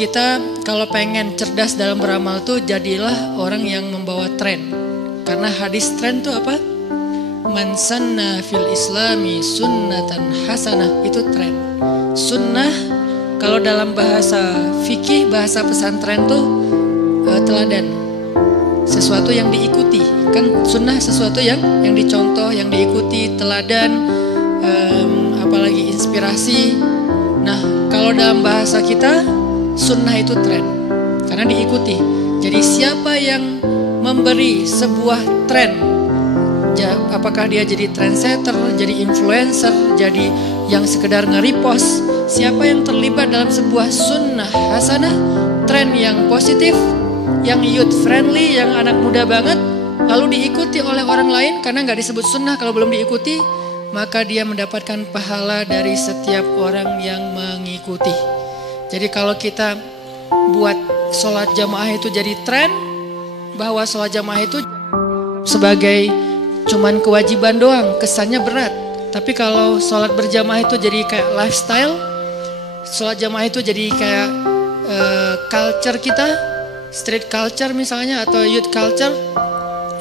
kita kalau pengen cerdas dalam beramal tuh jadilah orang yang membawa tren. Karena hadis tren tuh apa? Man sanna fil islami sunnatan hasanah, itu tren. Sunnah kalau dalam bahasa fikih, bahasa pesantren tuh teladan. Sesuatu yang diikuti. Kan sunnah sesuatu yang dicontoh, yang diikuti, teladan, apalagi inspirasi. Nah, kalau dalam bahasa kita sunnah itu tren, karena diikuti. Jadi siapa yang memberi sebuah tren, apakah dia jadi trendsetter, jadi influencer, jadi yang sekedar nge-repost, siapa yang terlibat dalam sebuah sunnah hasanah, tren yang positif, yang youth friendly, yang anak muda banget, lalu diikuti oleh orang lain karena gak disebut sunnah kalau belum diikuti, maka dia mendapatkan pahala dari setiap orang yang mengikuti. Jadi kalau kita buat sholat jamaah itu jadi tren, bahwa sholat jamaah itu sebagai cuman kewajiban doang, kesannya berat. Tapi kalau sholat berjamaah itu jadi kayak lifestyle, sholat jamaah itu jadi kayak culture kita, street culture misalnya, atau youth culture,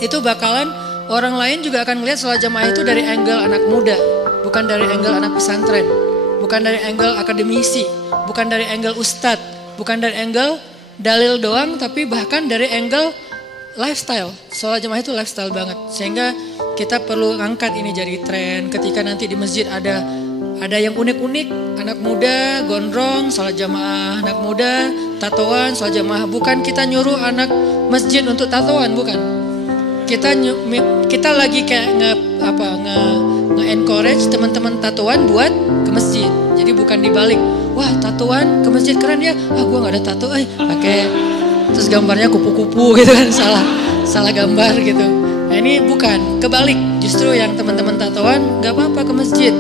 itu bakalan orang lain juga akan melihat sholat jamaah itu dari angle anak muda, bukan dari angle anak pesantren, bukan dari angle akademisi, bukan dari angle ustadz, bukan dari angle dalil doang, tapi bahkan dari angle lifestyle. Sholat jamaah itu lifestyle banget, sehingga kita perlu angkat ini jadi tren. Ketika nanti di masjid ada yang unik-unik, anak muda gondrong sholat jamaah, anak muda tatoan sholat jamaah. Bukan kita nyuruh anak masjid untuk tatoan, bukan. Kita lagi kayak nge-encourage teman-teman tatoan buat ke masjid. Jadi bukan dibalik, wah tatoan ke masjid keren ya, gua nggak ada tato, pakai terus gambarnya kupu-kupu gitu kan, salah gambar gitu. Nah ini bukan, kebalik, justru yang teman-teman tatoan gak apa-apa ke masjid.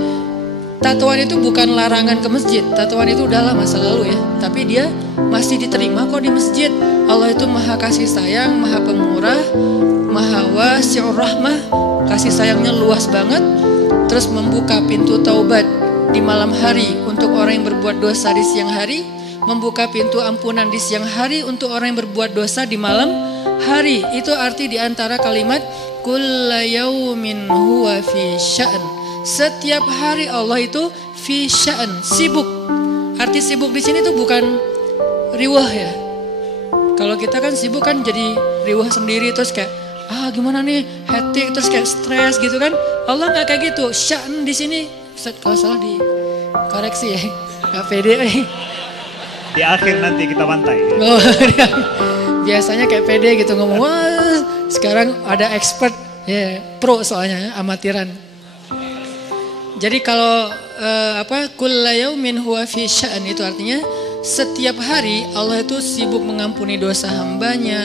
Tatoan itu bukan larangan ke masjid, tatoan itu udahlah masa lalu ya, tapi dia masih diterima kok di masjid. Allah itu maha kasih sayang, maha pemurah, maha wasi'ur rahmah, kasih sayangnya luas banget. Terus membuka pintu taubat di malam hari untuk orang yang berbuat dosa di siang hari, membuka pintu ampunan di siang hari untuk orang yang berbuat dosa di malam hari. Itu arti diantara kalimat kulla yaumin huwa fi sya'an. Setiap hari Allah itu fi sya'an, sibuk. Arti sibuk di sini tuh bukan riwah ya. Kalau kita kan sibuk kan jadi riwah sendiri, terus kayak gimana nih, hektik, terus kayak stres gitu kan. Allah nggak kayak gitu. Sya'an di sini, kalau salah dikoreksi ya, nggak pede. Di akhir nanti kita bantai. Oh, biasanya kayak pede gitu ngomong. Wah, sekarang ada expert, pro soalnya, amatiran. Jadi kalau kulla yaumin huwa fi sya'an, itu artinya setiap hari Allah itu sibuk mengampuni dosa hambanya.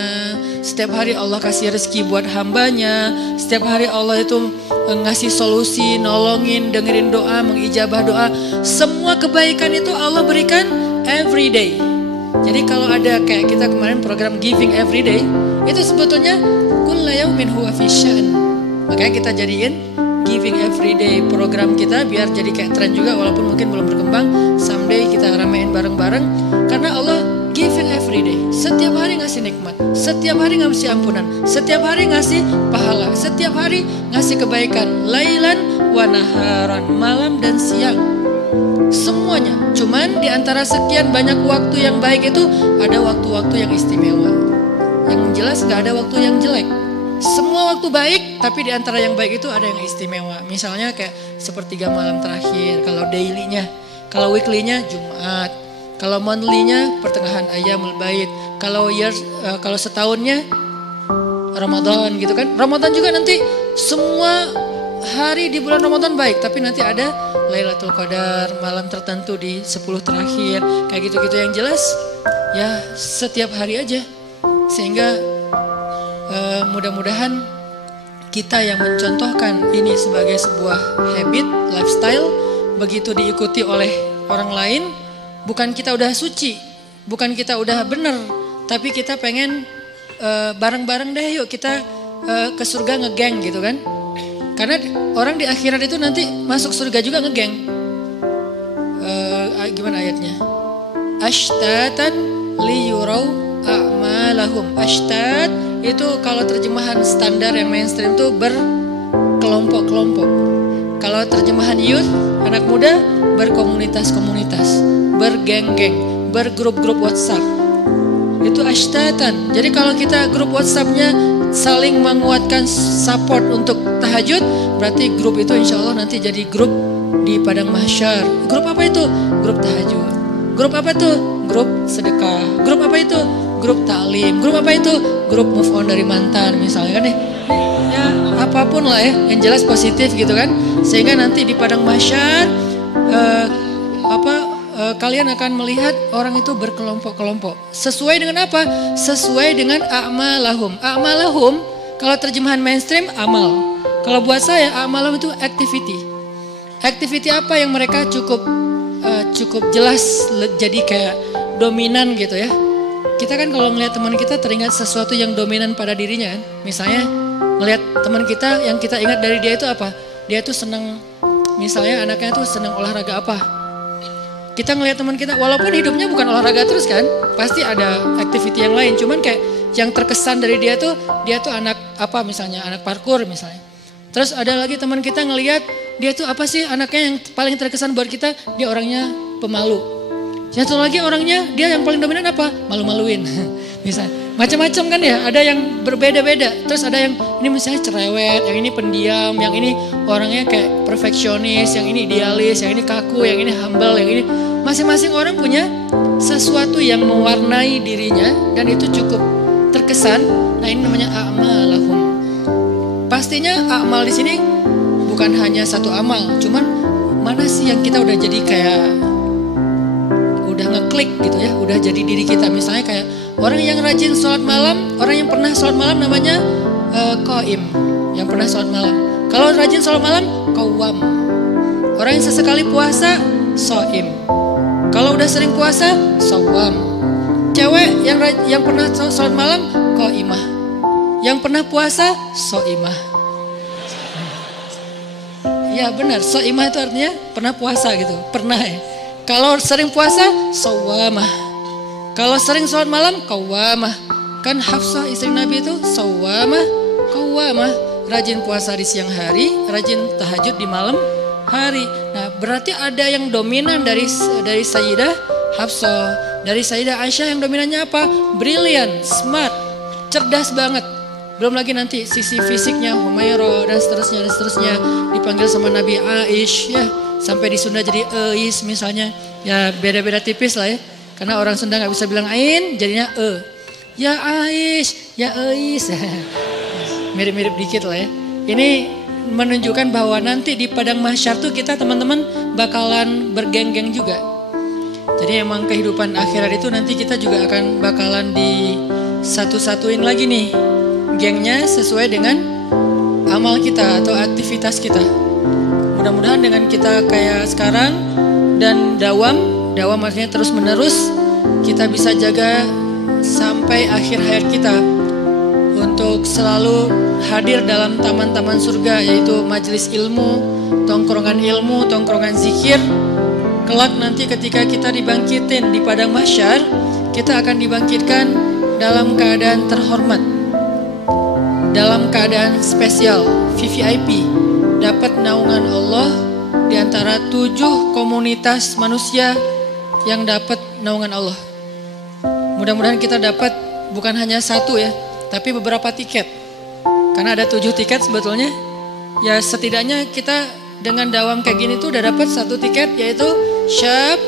Setiap hari Allah kasih rezeki buat hambanya. Setiap hari Allah itu ngasih solusi, nolongin, dengerin doa, mengijabah doa. Semua kebaikan itu Allah berikan every day. Jadi kalau ada kayak kita kemarin program Giving Every Day, itu sebetulnya kulla yaumin huwa fi sya'an. Makanya kita jadiin Giving Every Day program kita biar jadi kayak tren juga, walaupun mungkin belum berkembang. Someday kita ramein bareng-bareng, karena Allah giving every day. Setiap hari ngasih nikmat, setiap hari ngasih ampunan, setiap hari ngasih pahala, setiap hari ngasih kebaikan. Lailan wa naharan, malam dan siang, semuanya. Cuman di antara sekian banyak waktu yang baik itu ada waktu-waktu yang istimewa. Yang jelas gak ada waktu yang jelek. Semua waktu baik, tapi di antara yang baik itu ada yang istimewa. Misalnya kayak sepertiga malam terakhir, kalau daily-nya. Kalau weekly-nya Jumat, kalau monthly-nya pertengahan Ayyamul Bait, kalau kalau setahunnya Ramadan gitu kan. Ramadan juga nanti semua hari di bulan Ramadan baik, tapi nanti ada Lailatul Qadar, malam tertentu di 10 terakhir, kayak gitu-gitu. Yang jelas ya setiap hari aja, sehingga mudah-mudahan kita yang mencontohkan ini sebagai sebuah habit, lifestyle, begitu diikuti oleh orang lain, bukan kita udah suci, bukan kita udah bener, tapi kita pengen bareng-bareng deh yuk kita ke surga ngegeng gitu kan. Karena orang di akhirat itu nanti masuk surga juga ngegeng. Gimana ayatnya? Ashtatan liyurau a'malahum. Ashtad itu kalau terjemahan standar yang mainstream itu berkelompok-kelompok. Kalau terjemahan youth, anak muda, berkomunitas-komunitas, bergeng-geng, bergrup-grup WhatsApp. Itu ashtatan. Jadi kalau kita grup WhatsApp-nya saling menguatkan support untuk tahajud, berarti grup itu insya Allah nanti jadi grup di padang mahsyar. Grup apa itu? Grup tahajud. Grup apa itu? Grup sedekah. Grup apa itu? Grup taklim. Grup apa itu? Grup move on dari mantan misalnya kan ya. Ya apapun lah ya, yang jelas positif gitu kan. Sehingga nanti di padang mahsyar kalian akan melihat orang itu berkelompok-kelompok. Sesuai dengan apa? Sesuai dengan a'malahum. A'malahum kalau terjemahan mainstream amal. Kalau buat saya a'malahum itu activity. Activity apa yang mereka cukup jelas jadi kayak dominan gitu ya. Kita kan kalau ngelihat teman kita teringat sesuatu yang dominan pada dirinya kan. Misalnya ngelihat teman kita yang kita ingat dari dia itu apa? Dia tuh senang, misalnya anaknya tuh senang olahraga apa. Kita ngelihat teman kita walaupun hidupnya bukan olahraga terus kan. Pasti ada activity yang lain. Cuman kayak yang terkesan dari dia tuh anak apa misalnya, anak parkur misalnya. Terus ada lagi teman kita ngelihat dia tuh apa sih anaknya yang paling terkesan buat kita, dia orangnya pemalu. Satu lagi orangnya dia yang paling dominan apa? Malu-maluin. Misalnya macam-macam kan ya, ada yang berbeda-beda. Terus ada yang ini misalnya cerewet, yang ini pendiam, yang ini orangnya kayak perfeksionis, yang ini idealis, yang ini kaku, yang ini humble, yang ini masing-masing orang punya sesuatu yang mewarnai dirinya dan itu cukup terkesan. Nah ini namanya a'malahum. Pastinya amal di sini bukan hanya satu amal, cuman mana sih yang kita udah jadi kayak udah ngeklik gitu ya, udah jadi diri kita. Misalnya kayak orang yang rajin sholat malam, orang yang pernah sholat malam namanya qaim, yang pernah sholat malam. Kalau rajin sholat malam, qawwam. Orang yang sesekali puasa, shaim. Kalau udah sering puasa, shawwam. Cewek yang pernah sholat malam, qaimah. Yang pernah puasa, shaimah. Ya benar, shaimah itu artinya pernah puasa gitu, pernah ya. Kalau sering puasa, shawwamah. Kalau sering sholat malam, qawwamah. Kan Hafsah istri Nabi itu shawwamah, qawwamah. Rajin puasa di siang hari, rajin tahajud di malam hari. Nah berarti ada yang dominan dari Sayyidah Hafsah. Dari Sayyidah Aisyah yang dominannya apa? Brilliant, smart, cerdas banget. Belum lagi nanti sisi fisiknya Humairah dan seterusnya dipanggil sama Nabi Aish ya. Sampai di Sunda jadi Eis misalnya. Ya beda-beda tipis lah ya. Karena orang Sunda gak bisa bilang Ain jadinya E. Ya Aish, ya Eis. Mirip-mirip dikit lah ya. Ini menunjukkan bahwa nanti di padang mahsyar tuh kita teman-teman bakalan bergeng-geng juga. Jadi emang kehidupan akhirat itu nanti kita juga akan bakalan di satu-satuin lagi nih. Gengnya sesuai dengan amal kita atau aktivitas kita. Mudah-mudahan dengan kita kayak sekarang dan dawam artinya terus menerus, kita bisa jaga sampai akhir hayat kita untuk selalu hadir dalam taman-taman surga, yaitu majelis ilmu, tongkrongan zikir. Kelak nanti ketika kita dibangkitin di padang mahsyar, kita akan dibangkitkan dalam keadaan terhormat, dalam keadaan spesial, VVIP, dapat naungan Allah di antara 7 komunitas manusia yang dapat naungan Allah. Mudah-mudahan kita dapat bukan hanya satu ya, tapi beberapa tiket. Karena ada 7 tiket sebetulnya. Ya setidaknya kita dengan dawam kayak gini tuh udah dapat 1 tiket, yaitu syab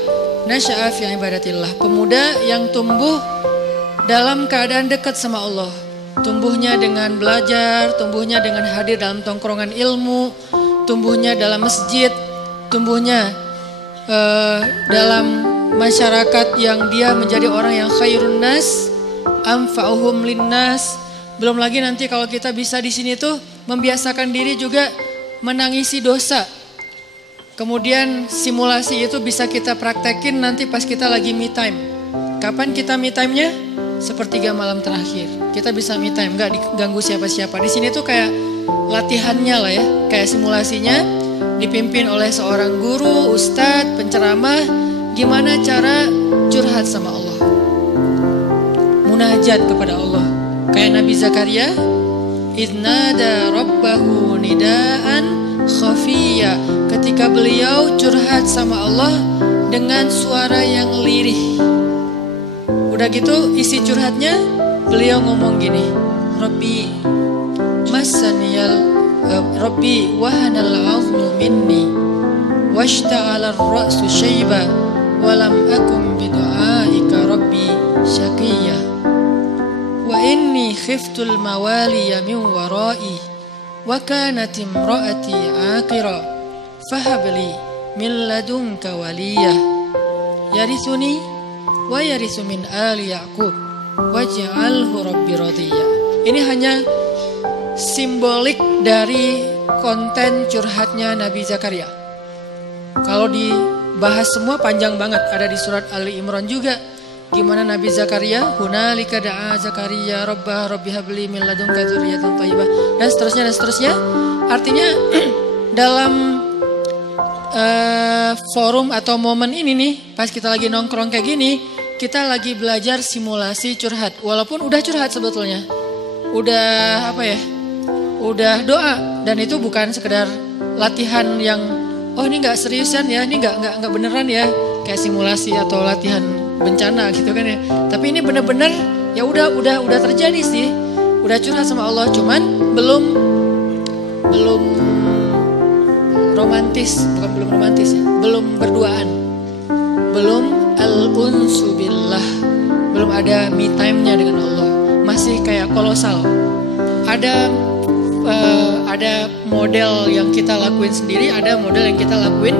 nasya'a fi ibadatillah, pemuda yang tumbuh dalam keadaan dekat sama Allah. Tumbuhnya dengan belajar, tumbuhnya dengan hadir dalam tongkrongan ilmu, tumbuhnya dalam masjid, tumbuhnya dalam masyarakat yang dia menjadi orang yang khairun nas, anfa'uhum linnas. Belum lagi nanti kalau kita bisa di sini tuh membiasakan diri juga menangisi dosa. Kemudian simulasi itu bisa kita praktekin nanti pas kita lagi me time. Kapan kita me time-nya? Sepertiga malam terakhir. Kita bisa me time, gak diganggu siapa-siapa. Di sini tuh kayak latihannya lah ya, kayak simulasinya dipimpin oleh seorang guru, ustadz, penceramah. Gimana cara curhat sama Allah. munajat kepada Allah. Kayak Nabi Zakaria, idnada rabbahu nidaan khafiyya, ketika beliau curhat sama Allah dengan suara yang lirih. Udah gitu isi curhatnya beliau ngomong gini, Rabbi Rabbi wahanal 'azmu minni washta'ala ar-ra'su syaiba walam akum bidu'aika rabbi syaqiyya wa inni khiftul mawaliya min wara'i wa kanat imra'ati 'aqira fahabli min ladunka waliyya yarithuni wa yarithu min ali ya'qub waj'alhu rabbi radiyya. Ini hanya simbolik dari konten curhatnya Nabi Zakaria. Kalau dibahas semua panjang banget, ada di surat Ali Imran juga. Gimana Nabi Zakaria, hunalika da'a Zakaria rabbah rabbi habli min ladunka dzurriyyatan thayyibah, dan seterusnya. Artinya dalam forum atau momen ini nih, pas kita lagi nongkrong kayak gini, kita lagi belajar simulasi curhat. Walaupun udah curhat sebetulnya, udah udah doa, dan itu bukan sekedar latihan yang ini nggak seriusan ya, ini nggak beneran ya, kayak simulasi atau latihan bencana gitu kan ya. Tapi ini bener-bener ya udah terjadi sih, udah curhat sama Allah, cuman belum romantis, bukan belum romantis ya, belum berduaan, belum al-unsu billah, belum ada me time-nya dengan Allah, masih kayak kolosal. Ada model yang kita lakuin sendiri, ada model yang kita lakuin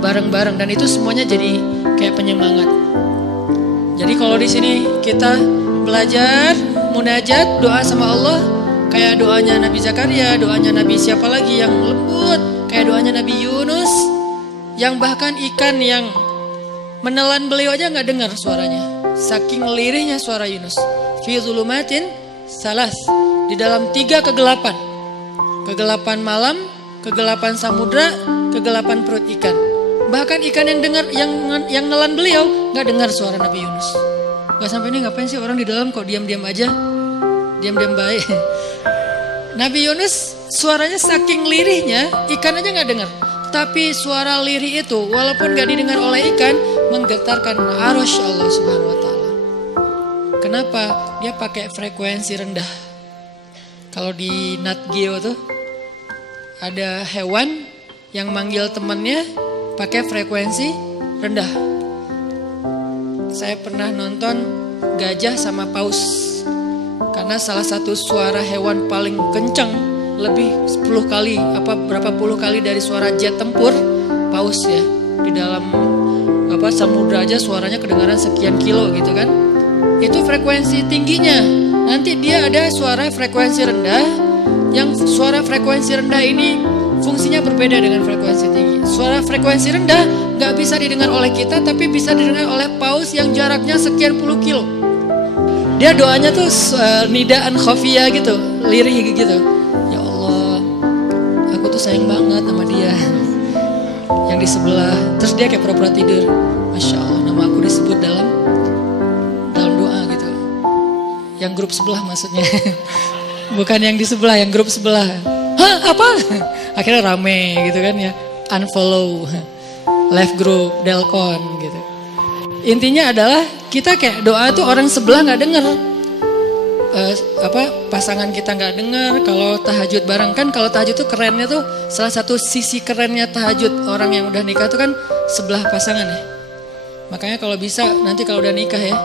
bareng-bareng, dan itu semuanya jadi kayak penyemangat. Jadi kalau di sini kita belajar munajat, doa sama Allah, kayak doanya Nabi Zakaria, doanya Nabi siapa lagi yang lembut, kayak doanya Nabi Yunus, yang bahkan ikan yang menelan beliau aja nggak dengar suaranya, saking lirihnya suara Yunus. Fi zulumatin salas, di dalam 3 kegelapan. Kegelapan malam, kegelapan samudra, kegelapan perut ikan. Bahkan ikan yang dengar, yang nelan beliau nggak dengar suara Nabi Yunus. Nggak sampai ini ngapain sih orang di dalam kok diam-diam aja, diam-diam baik. Nabi Yunus suaranya saking lirihnya, ikan aja nggak dengar. Tapi suara lirih itu walaupun nggak didengar oleh ikan, menggetarkan arasy Allah Subhanahu Wa Taala. Kenapa? Dia pakai frekuensi rendah. Kalau di Nat Geo tuh ada hewan yang manggil temannya pakai frekuensi rendah. Saya pernah nonton gajah sama paus. Karena salah satu suara hewan paling kencang, lebih 10 kali, berapa puluh kali dari suara jet tempur, paus ya. Di dalam samudra aja suaranya kedengaran sekian kilo gitu kan. Itu frekuensi tingginya. Nanti dia ada suara frekuensi rendah, yang suara frekuensi rendah ini fungsinya berbeda dengan frekuensi tinggi. Suara frekuensi rendah gak bisa didengar oleh kita, tapi bisa didengar oleh paus yang jaraknya sekian puluh kilo. Dia doanya tuh nidaan khafiyah gitu, lirih gitu. Ya Allah, aku tuh sayang banget sama dia yang di sebelah. Terus dia kayak pura-pura tidur. Masya Allah, nama aku disebut dalam doa gitu. Yang grup sebelah maksudnya. Bukan yang di sebelah, yang grup sebelah. Hah, apa? Akhirnya rame gitu kan ya. Unfollow, left group, delcon gitu. Intinya adalah kita kayak doa tuh orang sebelah nggak dengar, pasangan kita nggak dengar. Kalau tahajud bareng kan, kalau tahajud tuh kerennya tuh, salah satu sisi kerennya tahajud orang yang udah nikah tuh kan sebelah pasangan ya. Makanya kalau bisa nanti kalau udah nikah ya,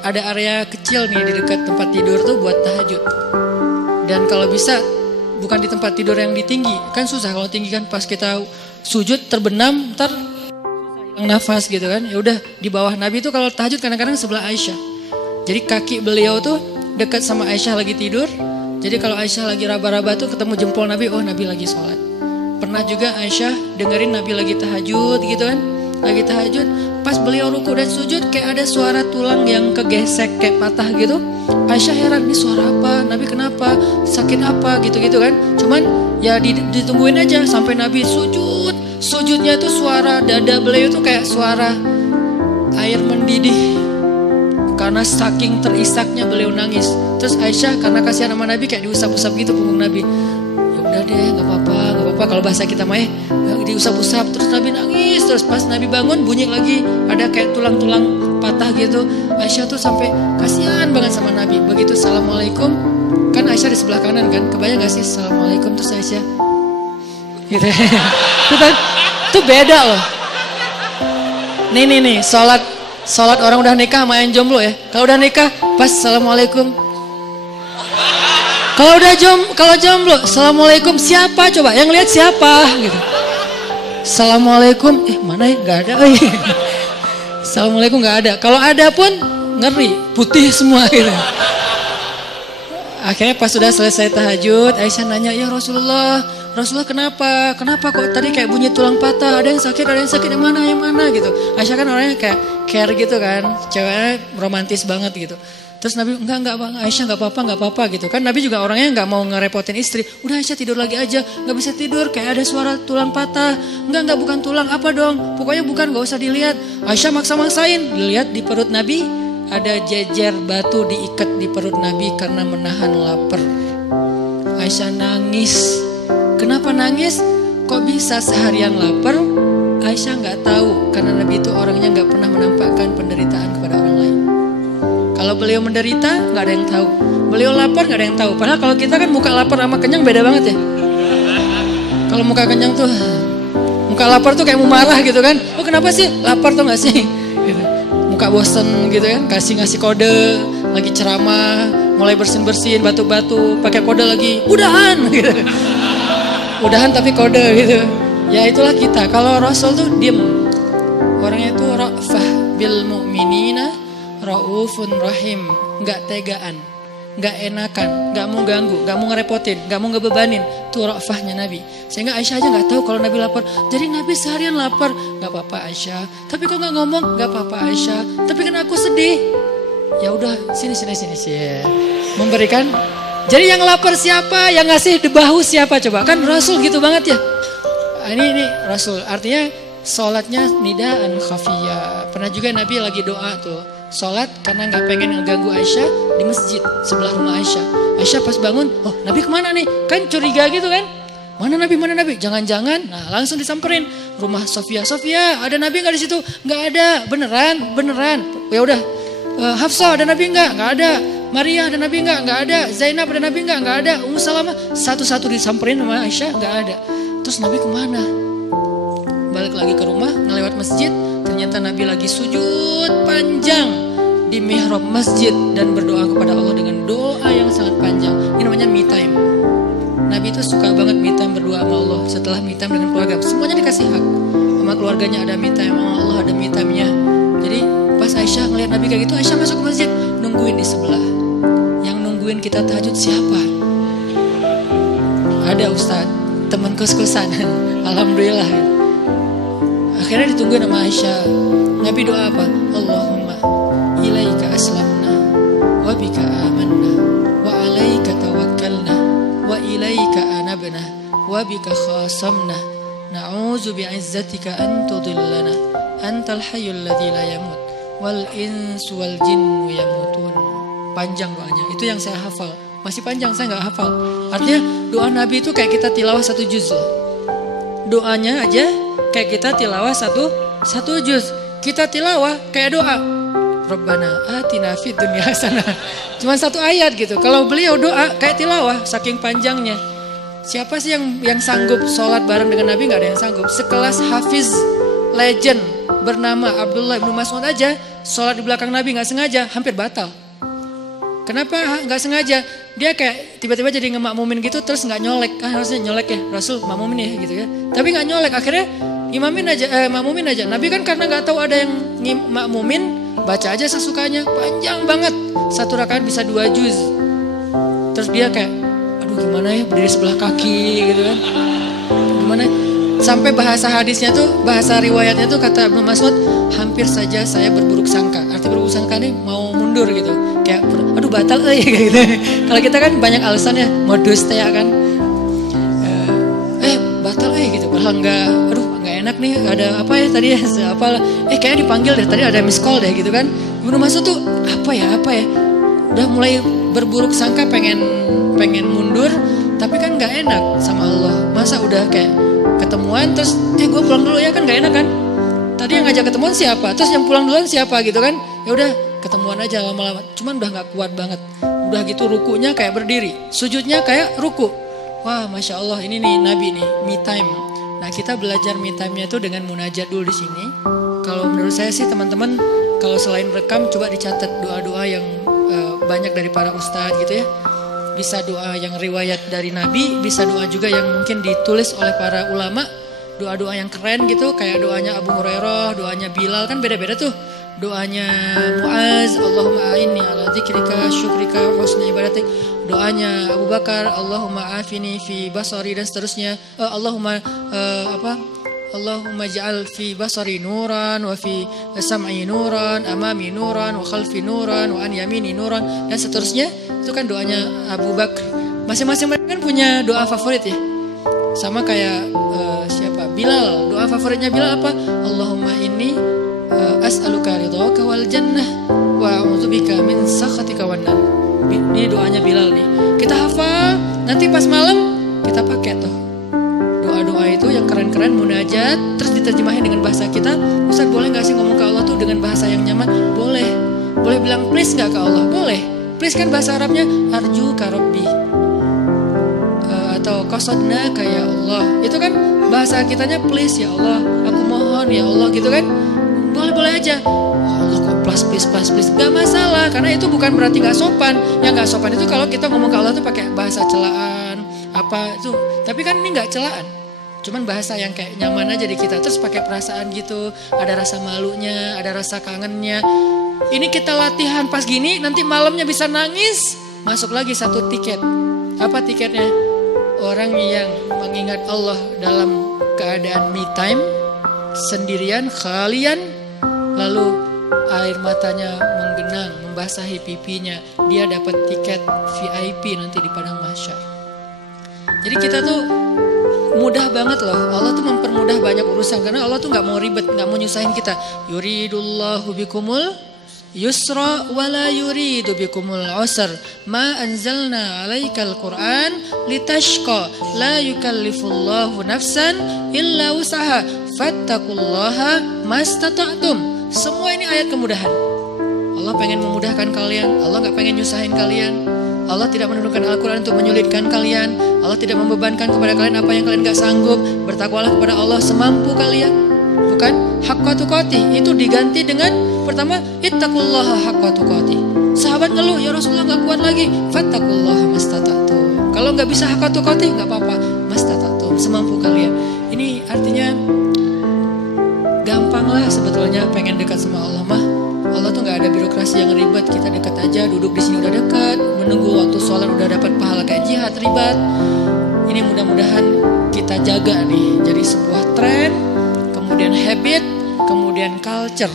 ada area kecil nih di dekat tempat tidur tuh buat tahajud. Dan kalau bisa bukan di tempat tidur yang di tinggi, kan susah kalau tinggi kan, pas kita sujud terbenam ntar nafas gitu kan. Ya udah di bawah Nabi tuh kalau tahajud kadang-kadang sebelah Aisyah. Jadi kaki beliau tuh dekat sama Aisyah lagi tidur. Jadi kalau Aisyah lagi raba-raba tuh ketemu jempol Nabi, oh Nabi lagi sholat. Pernah juga Aisyah dengerin Nabi lagi tahajud gitu kan, lagi tahajud. Pas beliau ruku dan sujud kayak ada suara tulang yang kegesek kayak patah gitu. Aisyah heran, ini suara apa? Nabi kenapa? Sakit apa? Gitu-gitu kan. Cuman ya ditungguin aja sampai Nabi sujud. Sujudnya tuh suara dada beliau tuh kayak suara air mendidih karena saking terisaknya beliau nangis. Terus Aisyah karena kasihan sama Nabi kayak diusap-usap gitu punggung Nabi. Ya udah deh, nggak apa-apa kalau bahasa kita mah diusap-usap. Terus Nabi nangis, terus pas Nabi bangun bunyi lagi ada kayak tulang-tulang patah gitu. Aisyah tuh sampai kasihan banget sama Nabi. Begitu assalamualaikum, kan Aisyah di sebelah kanan kan, kebayang gak sih assalamualaikum terus Aisyah gitu. Itu beda loh. Nih sholat orang udah nikah sama yang jomblo ya. Kalau udah nikah pas assalamualaikum. Kalau jomblo assalamualaikum siapa coba? Yang lihat siapa gitu. Assalamualaikum mana ya? Gak ada. Assalamualaikum gak ada. Kalau ada pun ngeri, putih semua gitu. Akhirnya pas sudah selesai tahajud, Aisyah nanya, "Ya Rasulullah kenapa? Kenapa kok tadi kayak bunyi tulang patah? Ada yang sakit yang mana gitu." Aisyah kan orangnya kayak care gitu kan, ceweknya romantis banget gitu. Terus Nabi, enggak Bang, Aisyah enggak apa-apa gitu kan. Nabi juga orangnya enggak mau ngerepotin istri. Udah Aisyah tidur lagi aja, enggak bisa tidur kayak ada suara tulang patah. Enggak bukan tulang, apa dong? Pokoknya bukan, enggak usah dilihat. Aisyah maksa-maksain, dilihat di perut Nabi ada jejer batu diikat di perut Nabi karena menahan lapar. Aisyah nangis. Kenapa nangis? Kok bisa seharian lapar? Aisyah nggak tahu karena Nabi itu orangnya nggak pernah menampakkan penderitaan kepada orang lain. Kalau beliau menderita nggak ada yang tahu. Beliau lapar nggak ada yang tahu. Padahal kalau kita kan muka lapar sama kenyang beda banget ya. Kalau muka kenyang tuh, muka lapar tuh kayak mau marah gitu kan. Oh kenapa sih lapar tuh nggak sih? Gitu. Muka bosen gitu kan, ngasih kode, lagi ceramah, mulai bersin batuk-batuk, pakai kode lagi, udahan gitu. Udahan tapi kode gitu. Ya itulah kita. Kalau Rasul tuh diem. Orangnya itu ra'fah bil mu'minina raufun rahim, enggak tegaan, enggak enakan, enggak mau ganggu, enggak mau ngerepotin, enggak mau ngebebanin. Itu ra'fahnya Nabi. Sehingga Aisyah aja enggak tahu kalau Nabi lapar. Jadi Nabi seharian lapar. Enggak apa-apa Aisyah. Tapi kok enggak ngomong? Enggak apa-apa Aisyah. Tapi kan aku sedih. Ya udah, sini. Memberikan. Jadi yang lapar siapa? Yang ngasih di bahu siapa coba? Kan Rasul gitu banget ya. Ini Rasul. Artinya sholatnya nidaan khafiyah. Pernah juga Nabi lagi doa tuh. Sholat karena gak pengen ngeganggu Aisyah di masjid sebelah rumah Aisyah. Aisyah pas bangun, oh Nabi kemana nih? Kan curiga gitu kan. Mana Nabi? Jangan-jangan. Nah langsung disamperin. Rumah Sofia, ada Nabi gak di situ? Gak ada. Beneran. Ya udah. Hafsah ada Nabi nggak? Nggak ada. Maria ada Nabi nggak? Nggak ada. Zainab ada Nabi nggak? Nggak ada. Ummu Salamah satu-satu disamperin sama Aisyah nggak ada. Terus Nabi kemana? Balik lagi ke rumah, ngelewat masjid. Ternyata Nabi lagi sujud panjang di mihrab masjid dan berdoa kepada Allah dengan doa yang sangat panjang. Ini namanya me time. Nabi itu suka banget me time berdoa sama Allah. Setelah me time dengan keluarga, semuanya dikasih hak. Sama keluarganya ada me time, sama Allah ada me time-nya. Jadi pas Aisyah ngeliat Nabi kayak gitu, Aisyah masuk ke masjid, nungguin di sebelah. Yang nungguin kita tahajud siapa? Ada Ustadz, teman kos-kosan. Alhamdulillah. Akhirnya ditungguin sama Aisyah. Nabi doa apa? Allahumma ilaika aslamna wa bika amanna wa alaika tawakkalna wa ilaika anabna wa bika khasamna na'udzu bi'izzatika an tudillana antal hayyul ladzi la yamut wal insu wal jinnu yamutun. Panjang doanya. Itu yang saya hafal. Masih panjang, saya nggak hafal. Artinya doa Nabi itu kayak kita tilawah 1 juz loh. Doanya aja kayak kita tilawah satu juz. Kita tilawah kayak doa. Rabbana atina fid dunya hasanah. Cuma 1 ayat gitu. Kalau beliau doa kayak tilawah saking panjangnya. Siapa sih yang sanggup sholat bareng dengan Nabi? Nggak ada yang sanggup. Sekelas Hafiz legend bernama Abdullah bin Mas'ud aja sholat di belakang Nabi nggak sengaja hampir batal. Kenapa nggak sengaja? Dia kayak tiba-tiba jadi ngemakmumin gitu terus nggak nyolek. Harusnya nyolek ya, Rasul makmumin ya gitu ya. Tapi nggak nyolek, akhirnya makmumin aja. Nabi kan karena nggak tahu ada yang makmumin, baca aja sesukanya, panjang banget. 1 rakaat bisa 2 juz. Terus dia kayak, aduh gimana ya berdiri sebelah kaki gitu kan. Gimana? Sampai bahasa hadisnya tuh, bahasa riwayatnya tuh kata Ibnu Mas'ud, hampir saja saya berburuk sangka. Arti berburuk sangka nih mau mundur gitu. Kayak, aduh batal kayak gitu. Kalau kita kan banyak alasannya, modus ya kan. Batal gitu. Padahal nggak enak nih, ada apa ya tadi ya, kayaknya dipanggil deh, tadi ada miss call deh gitu kan. Ibnu Mas'ud tuh apa ya? Udah mulai berburuk sangka pengen mundur, tapi kan nggak enak sama Allah. Masa udah kayak ketemuan terus gue pulang dulu ya, kan nggak enak kan? Tadi yang ngajak ketemuan siapa? Terus yang pulang duluan siapa gitu kan? Ya udah ketemuan aja lama-lama. Cuman udah nggak kuat banget. Udah gitu rukunya kayak berdiri, sujudnya kayak ruku. Wah, masya Allah, ini nih Nabi nih, me time. Nah, kita belajar me time-nya itu dengan munajat dulu di sini. Kalau menurut saya sih teman-teman, kalau selain rekam coba dicatat doa-doa yang banyak dari para ustadz gitu ya. Bisa doa yang riwayat dari Nabi, bisa doa juga yang mungkin ditulis oleh para ulama. Doa-doa yang keren gitu, kayak doanya Abu Hurairah, doanya Bilal, kan beda-beda tuh. Doanya Muaz, Allahumma a'inni ala dzikrika syukrika husni ibadatik. Doanya Abu Bakar, Allahumma afini fi basari, dan seterusnya. Allahumma ja'al fi basari nuran wa fi sam'i nuran, amami nuran wa khalfi nuran wa an yamini nuran, dan seterusnya. Itu kan doanya Abu Bakar. Masing-masing mereka kan punya doa favorit ya. Sama kayak siapa? Bilal. Doa favoritnya Bilal apa? Allahumma inni as'aluka ridhaka wal jannah wa a'udzubika min sakhatika wan nar. Ini doanya Bilal nih. Kita hafal, nanti pas malam kita pakai tuh. Doa-doa itu yang keren-keren, munajat, terus diterjemahin dengan bahasa kita. Ustaz, boleh gak sih ngomong ke Allah tuh dengan bahasa yang nyaman? Boleh. Boleh bilang please gak ke Allah? Boleh. Please kan bahasa Arabnya arju ka rabbi. Atau qasodna kayak Allah. Itu kan bahasa kitanya please ya Allah, aku mohon ya Allah gitu kan. Boleh-boleh aja. Allah kok please. Gak masalah, karena itu bukan berarti gak sopan. Yang gak sopan itu kalau kita ngomong ke Allah tuh pakai bahasa celaan apa itu. Tapi kan ini gak celaan, cuman bahasa yang kayak nyaman aja di kita. Terus pakai perasaan gitu, ada rasa malunya, ada rasa kangennya. Ini kita latihan pas gini, nanti malamnya bisa nangis. Masuk lagi satu tiket. Apa tiketnya? Orang yang mengingat Allah dalam keadaan me time, sendirian, khalian, lalu air matanya menggenang, membasahi pipinya, dia dapat tiket VIP nanti di padang mahsyar. Jadi kita tuh mudah banget loh. Allah tuh mempermudah banyak urusan, karena Allah tuh gak mau ribet, gak mau nyusahin kita. Yuridullahu bikumul yusra wala yuridu bikumul usr. Ma anzalna alaikal Qur'an litashqa. La yukallifullahu nafsan illa usaha. Fattakullaha mastata'tum. Semua ini ayat kemudahan. Allah pengen memudahkan kalian. Allah gak pengen nyusahin kalian. Allah tidak menurunkan Al-Quran untuk menyulitkan kalian. Allah tidak membebankan kepada kalian apa yang kalian gak sanggup. Bertakwalah kepada Allah semampu kalian. Bukan haqqa tuqatih. Itu diganti dengan pertama ittaqullaha haqqa tuqatih. Sahabat ngeluh, ya Rasulullah gak kuat lagi. Fattakullaha mastata'tum. Kalau gak bisa haqqa tuqatih gak apa-apa. Mastata'tum, semampu kalian. Ini artinya gampang lah sebetulnya pengen dekat sama Allah mah. Allah tuh gak ada birokrasi yang ribet. Kita dekat aja, duduk di sini udah dekat, menunggu waktu sholat udah dapat pahala kayak jihad ribet. Ini mudah-mudahan kita jaga nih, jadi sebuah tren, kemudian habit, kemudian culture.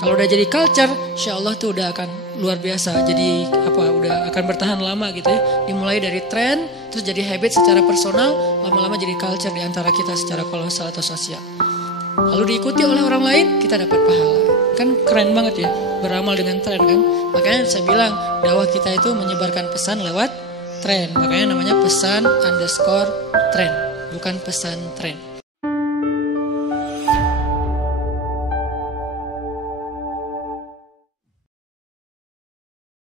Kalau udah jadi culture, insya Allah tuh udah akan luar biasa. Jadi udah akan bertahan lama gitu ya. Dimulai dari tren, terus jadi habit secara personal, lama-lama jadi culture di antara kita secara kolosal atau sosial. Lalu diikuti oleh orang lain, kita dapat pahala. Kan keren banget ya, beramal dengan tren kan. Makanya saya bilang dakwah kita itu menyebarkan pesan lewat tren. Makanya namanya pesan_tren, bukan pesan tren.